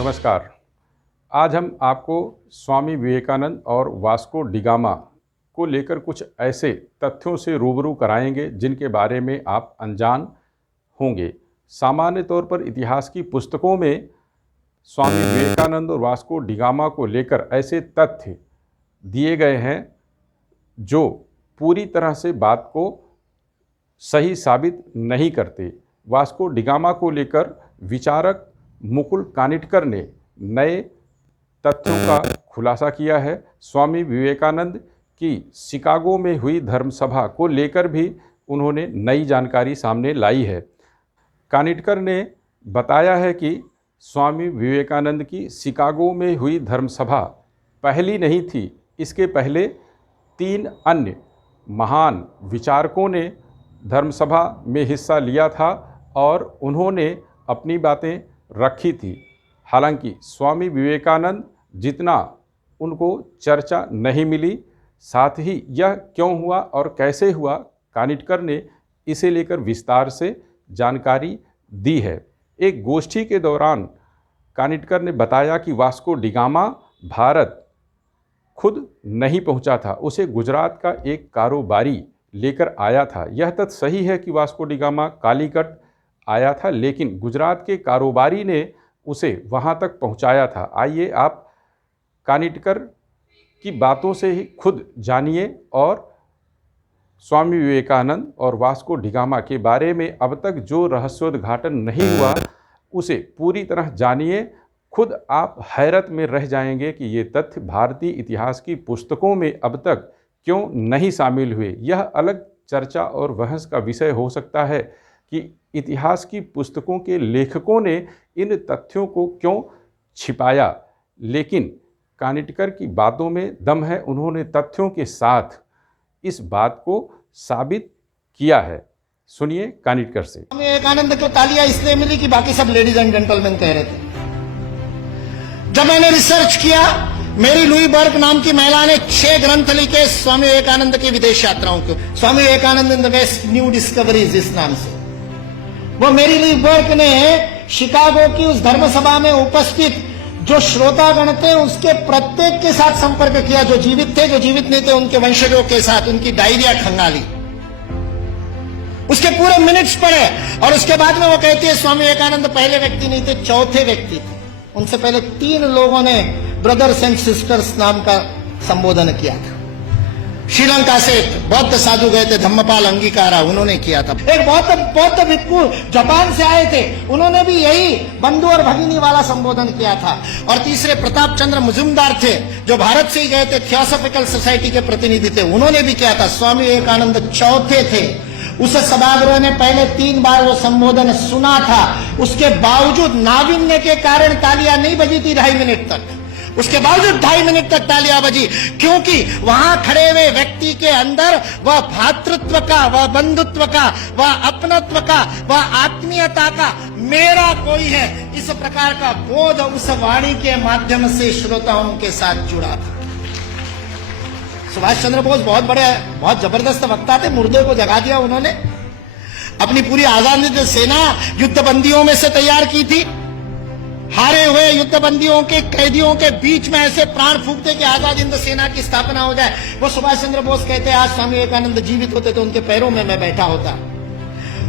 नमस्कार। आज हम आपको स्वामी विवेकानंद और वास्को डिगामा को लेकर कुछ ऐसे तथ्यों से रूबरू कराएंगे जिनके बारे में आप अनजान होंगे। सामान्य तौर पर इतिहास की पुस्तकों में स्वामी विवेकानंद और वास्को डिगामा को लेकर ऐसे तथ्य दिए गए हैं जो पूरी तरह से बात को सही साबित नहीं करते। वास्को डिगामा को लेकर विचारक मुकुल कानिटकर ने नए तथ्यों का खुलासा किया है। स्वामी विवेकानंद की शिकागो में हुई धर्मसभा को लेकर भी उन्होंने नई जानकारी सामने लाई है। कानिटकर ने बताया है कि स्वामी विवेकानंद की शिकागो में हुई धर्मसभा पहली नहीं थी। इसके पहले 3 अन्य महान विचारकों ने धर्मसभा में हिस्सा लिया था और उन्होंने अपनी बातें रखी थी। हालांकि स्वामी विवेकानंद जितना उनको चर्चा नहीं मिली, साथ ही यह क्यों हुआ और कैसे हुआ, कानिटकर ने इसे लेकर विस्तार से जानकारी दी है। एक गोष्ठी के दौरान कानिटकर ने बताया कि वास्को डिगामा भारत खुद नहीं पहुंचा था, उसे गुजरात का एक कारोबारी लेकर आया था। यह तथ्य सही है कि वास्को डिगामा कालीकट आया था, लेकिन गुजरात के कारोबारी ने उसे वहां तक पहुंचाया था। आइए आप कानिटकर की बातों से ही खुद जानिए और स्वामी विवेकानंद और वास्को डिगामा के बारे में अब तक जो रहस्योद्घाटन नहीं हुआ उसे पूरी तरह जानिए। खुद आप हैरत में रह जाएंगे कि ये तथ्य भारतीय इतिहास की पुस्तकों में अब तक क्यों नहीं शामिल हुए। यह अलग चर्चा और बहस का विषय हो सकता है कि इतिहास की पुस्तकों के लेखकों ने इन तथ्यों को क्यों छिपाया, लेकिन कानिटकर की बातों में दम है। उन्होंने तथ्यों के साथ इस बात को साबित किया है। सुनिए कानिटकर से। स्वामी विवेकानंद को तालियां इसलिए मिली कि बाकी सब लेडीज एंड जेंटलमैन कह रहे थे। जब मैंने रिसर्च किया, मेरी लुई बर्ग नाम की महिला ने 6 ग्रंथ लिखे स्वामी विवेकानंद की विदेश यात्राओं को। Swami Vivekananda in the West new discoveries इस नाम से। वो मेरी लुई बर्ग ने शिकागो की उस धर्मसभा में उपस्थित जो श्रोतागण थे उसके प्रत्येक के साथ संपर्क किया, जो जीवित थे, जो जीवित नहीं थे, उनके वंशजों के साथ उनकी डायरिया खंगाली, उसके पूरे मिनट्स पढ़े। और उसके बाद में वो कहती है स्वामी विवेकानंद पहले व्यक्ति नहीं थे, चौथे व्यक्ति थे। उनसे पहले 3 लोगों ने ब्रदर्स एंड सिस्टर्स नाम का संबोधन किया था। श्रीलंका से बौद्ध साधु गए थे, धम्मपाल अंगीकारा, उन्होंने किया था। एक बौद्ध भिक्षु जापान से आए थे, उन्होंने भी यही बंधु और भगिनी वाला संबोधन किया था। और तीसरे प्रताप चंद्र मुजुमदार थे, जो भारत से ही गए थे, थियोसॉफिकल सोसाइटी के प्रतिनिधि थे, उन्होंने भी किया था। स्वामी विवेकानंद चौथे थे। उस सभागृह ने पहले 3 बार वो संबोधन सुना था। उसके बावजूद नाविन्य के कारण तालियां नहीं बजी थी 2.5 मिनट तक। उसके बावजूद 2.5 मिनट तक तालियां बजी, क्योंकि वहां खड़े हुए व्यक्ति के अंदर वह भ्रातृत्व का, वह बंधुत्व का, वह अपनत्व का, वह आत्मीयता का मेरा कोई है, इस प्रकार का बोध उस वाणी के माध्यम से श्रोताओं के साथ जुड़ा था। सुभाष चंद्र बोस बहुत जबरदस्त वक्ता थे, मुर्दे को जगा दिया उन्होंने। अपनी पूरी आजादी सेना युद्धबंदियों में से तैयार की थी। हारे हुए युद्धबंदियों के कैदियों के बीच में ऐसे प्राण फूंकते कि आजाद हिंद सेना की स्थापना हो जाए। वो सुभाष चंद्र बोस कहते हैं आज स्वामी विवेकानंद जीवित होते तो उनके पैरों में मैं बैठा होता।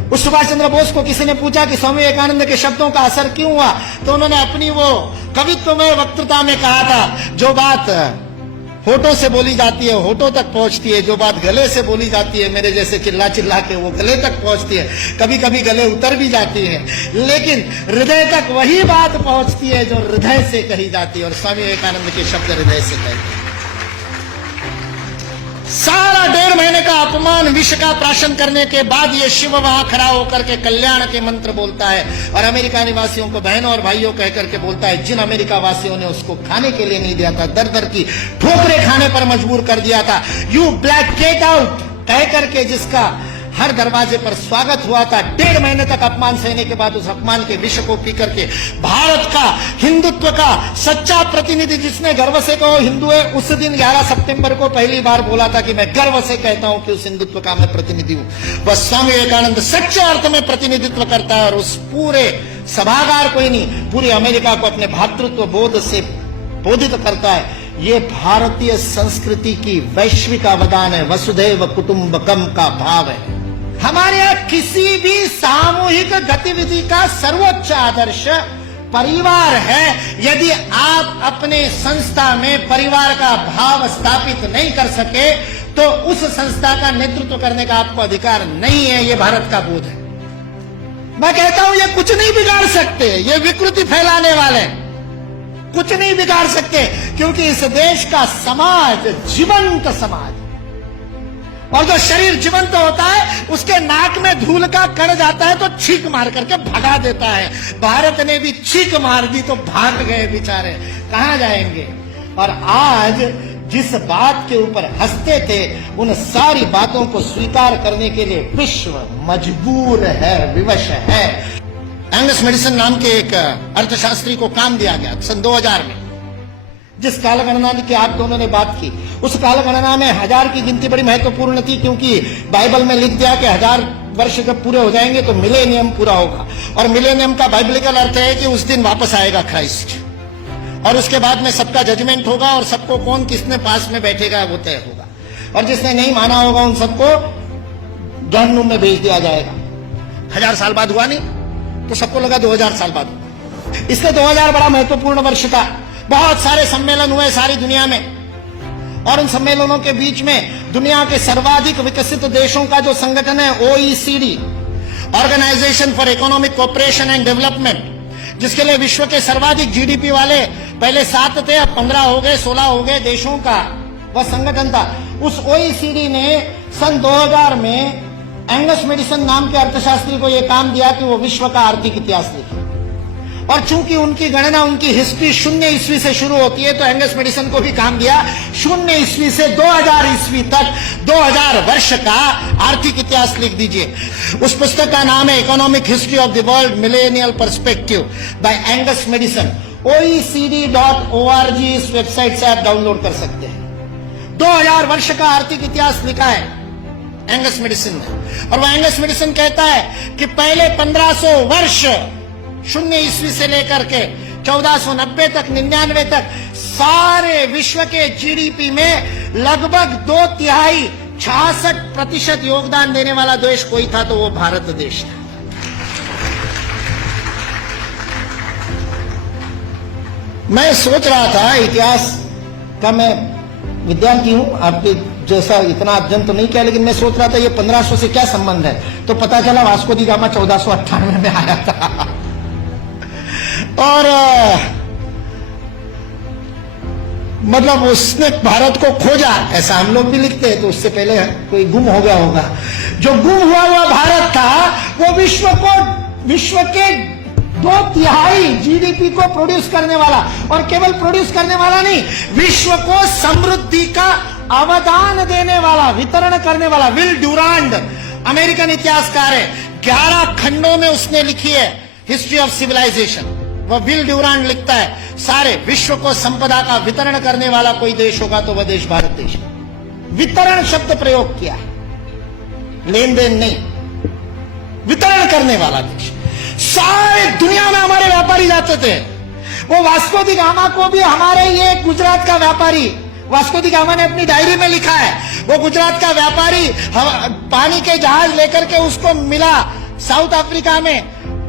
उस सुभाष चंद्र बोस को किसी ने पूछा कि स्वामी विवेकानंद के शब्दों का असर क्यों हुआ, तो उन्होंने अपनी वो कवित्वमय वक्तृता में कहा था, जो बात होठों से बोली जाती है होठों तक पहुंचती है, जो बात गले से बोली जाती है मेरे जैसे चिल्ला चिल्ला के वो गले तक पहुंचती है, कभी कभी गले उतर भी जाती है, लेकिन हृदय तक वही बात पहुंचती है जो हृदय से कही जाती है। और स्वामी विवेकानंद के शब्द हृदय से कहते। सारा 1.5 महीने का अपमान विष का प्राशन करने के बाद ये शिव वहां खड़ा होकर के कल्याण के मंत्र बोलता है और अमेरिका निवासियों को बहनों और भाइयों कह करके बोलता है, जिन अमेरिका वासियों ने उसको खाने के लिए नहीं दिया था, दर दर की ठोकरें खाने पर मजबूर कर दिया था, यू ब्लैक गेट आउट कह करके जिसका हर दरवाजे पर स्वागत हुआ था। 1.5 महीने तक अपमान सहने के बाद उस अपमान के विष को पी करके भारत का हिंदुत्व का सच्चा प्रतिनिधि, जिसने गर्व से कहो हिंदू है, उस दिन 11 सितंबर को पहली बार बोला था कि मैं गर्व से कहता हूं कि उस हिंदुत्व का मैं प्रतिनिधि हूं। बस स्वामी विवेकानंद सच्चे अर्थ में प्रतिनिधित्व करता है और उस पूरे सभागार कोई नहीं, पूरी अमेरिका को अपने भातृत्व बोध से बोधित करता है। ये भारतीय संस्कृति की वैश्विक अवदान है, वसुधैव कुटुंबकम का भाव है। हमारे यहाँ किसी भी सामूहिक गतिविधि का सर्वोच्च आदर्श परिवार है। यदि आप अपने संस्था में परिवार का भाव स्थापित नहीं कर सके तो उस संस्था का नेतृत्व करने का आपको अधिकार नहीं है। ये भारत का बोध है। मैं कहता हूं ये कुछ नहीं बिगाड़ सकते, ये विकृति फैलाने वाले कुछ नहीं बिगाड़ सकते, क्योंकि इस देश का समाज जीवंत समाज, और जो शरीर जीवंत होता है उसके नाक में धूल का कण जाता है तो छींक मार करके भगा देता है। भारत ने भी छींक मार दी तो भाग गए बेचारे, कहां जाएंगे। और आज जिस बात के ऊपर हंसते थे उन सारी बातों को स्वीकार करने के लिए विश्व मजबूर है, विवश है। एंगस मेडिसन नाम के एक अर्थशास्त्री को काम दिया गया सन 2000 में। जिस कालगणना की आप दोनों ने बात की, उस कालगणना में 1000 की गिनती बड़ी महत्वपूर्ण थी, क्योंकि बाइबल में लिख दिया कि 1000 वर्ष जब पूरे हो जाएंगे तो मिलेनियम पूरा होगा। और मिलेनियम का बाइबलिकल अर्थ है कि उस दिन वापस आएगा क्राइस्ट, और उसके बाद में सबका जजमेंट होगा और सबको कौन किसने पास में बैठेगा वो तय होगा, और जिसने नहीं माना होगा उन सबको जहन्नुम में भेज दिया जाएगा। 1000 साल बाद हुआ नहीं तो सबको लगा 2000 साल बाद हुआ। इसलिए 2000 बड़ा महत्वपूर्ण वर्ष था। बहुत सारे सम्मेलन हुए सारी दुनिया में, और उन सम्मेलनों के बीच में दुनिया के सर्वाधिक विकसित देशों का जो संगठन है OECD, organisation for economic cooperation and development, जिसके लिए विश्व के सर्वाधिक GDP वाले पहले 7 थे, अब 15 हो गए, 16 हो गए देशों का वह संगठन था। उस OECD ने सन 2000 में एंगस मेडिसन नाम के अर्थशास्त्री को यह काम दिया कि वो विश्व का आर्थिक इतिहास लिखे। और चूंकि उनकी गणना, उनकी हिस्ट्री 0 ईस्वी से शुरू होती है, तो एंगस मेडिसन को भी काम दिया 0 ईस्वी से 2000 ईस्वी तक 2000 वर्ष का आर्थिक इतिहास लिख दीजिए। उस पुस्तक का नाम है economic history of the world millennial perspective by Angus Maddison. OECD.org इस वेबसाइट से आप डाउनलोड कर सकते हैं। 2000 वर्ष का आर्थिक इतिहास लिखा है एंगस मेडिसन ने। और वह एंगस मेडिसन कहता है कि पहले 1500 वर्ष 0 ईस्वी से लेकर के 1490 तक, 99 तक, सारे विश्व के GDP में लगभग 2/3 66% योगदान देने वाला देश कोई था तो वो भारत देश था। मैं सोच रहा था, इतिहास का मैं विद्यार्थी हूं, आपके जैसा इतना अध्ययन तो नहीं किया, लेकिन मैं सोच रहा था ये 1500 से क्या संबंध है, तो पता चला वास्को दी गामा 1498 में आया था। और मतलब उसने भारत को खोजा, ऐसा हम लोग भी लिखते हैं, तो उससे पहले कोई गुम हो गया होगा। जो गुम हुआ भारत था वो विश्व के 2/3 GDP को प्रोड्यूस करने वाला, और केवल प्रोड्यूस करने वाला नहीं, विश्व को समृद्धि का अवदान देने वाला, वितरण करने वाला। विल ड्यूरांड अमेरिकन इतिहासकार है, 11 खंडों में उसने लिखी है हिस्ट्री ऑफ सिविलाइजेशन। वह विल ड्यूरांड लिखता है सारे विश्व को संपदा का वितरण करने वाला कोई देश होगा तो वह देश भारत देश है। वितरण शब्द प्रयोग किया है, लेन देन नहीं, वितरण करने वाला देश। सारे दुनिया में हमारे व्यापारी जाते थे। वो वास्को दी गामा को भी हमारे ये गुजरात का व्यापारी, वास्को दी गामा ने अपनी डायरी में लिखा है, वो गुजरात का व्यापारी पानी के जहाज लेकर के उसको मिला साउथ अफ्रीका में,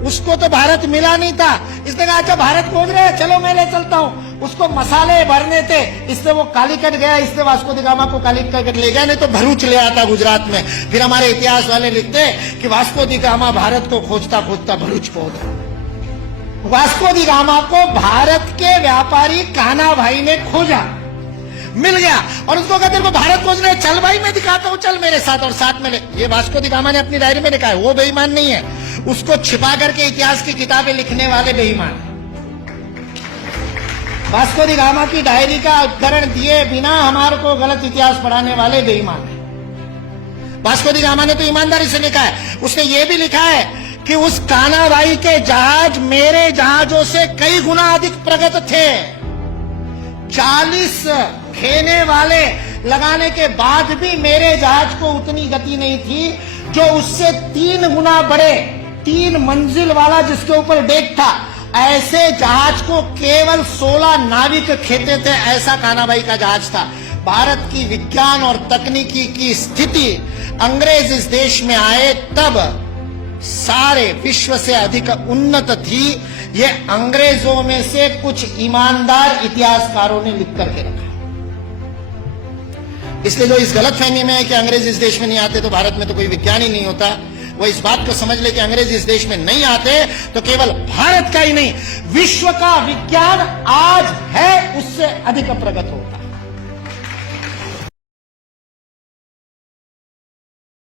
उसको तो भारत मिला नहीं था। इसने कहा अच्छा भारत खोज रहे हैं, चलो मैं ले चलता हूं। उसको मसाले भरने थे, इसलिए वो कालीकट गया, इसलिए वास्को दी गामा को कालीकट ले गया, नहीं तो भरूच ले आता गुजरात में। फिर हमारे इतिहास वाले लिखते कि वास्को दी गामा भारत को खोजता खोजता भरूच पहुंचा। वास्को दी गामा को भारत के व्यापारी कान्हा भाई ने खोजा, मिल गया, और उसको कहते हैं भारत खोज रहे, चल भाई मैं दिखाता हूं, चल मेरे साथ, और साथ में ले। ये वास्को दी गामा ने अपनी डायरी में लिखा है, वो बेईमान नहीं है, उसको छिपा करके इतिहास की किताबें लिखने वाले बेईमान। वास्को दी गामा की डायरी का उद्धरण दिए बिना हमारे को गलत इतिहास पढ़ाने वाले बेईमान है। वास्को दी गामा ने तो ईमानदारी से लिखा है, उसने ये भी लिखा है कि उस कान्हा भाई के जहाज मेरे जहाजों से कई गुना अधिक प्रगत थे। 40 खेने वाले लगाने के बाद भी मेरे जहाज को उतनी गति नहीं थी जो उससे 3 गुना बड़े 3 मंजिल वाला जिसके ऊपर डेक था, ऐसे जहाज को केवल 16 नाविक खेते थे। ऐसा कान्हाबाई का जहाज था। भारत की विज्ञान और तकनीकी की स्थिति अंग्रेज इस देश में आए तब सारे विश्व से अधिक उन्नत थी। ये अंग्रेजों में से कुछ ईमानदार इतिहासकारों ने लिख करके रखा। इसलिए जो इस गलतफहमी में है कि अंग्रेज इस देश में नहीं आते तो भारत में तो कोई विज्ञान ही नहीं होता, वो इस बात को समझ ले कि अंग्रेज इस देश में नहीं आते तो केवल भारत का ही नहीं, विश्व का विज्ञान आज है उससे अधिक प्रगत हो।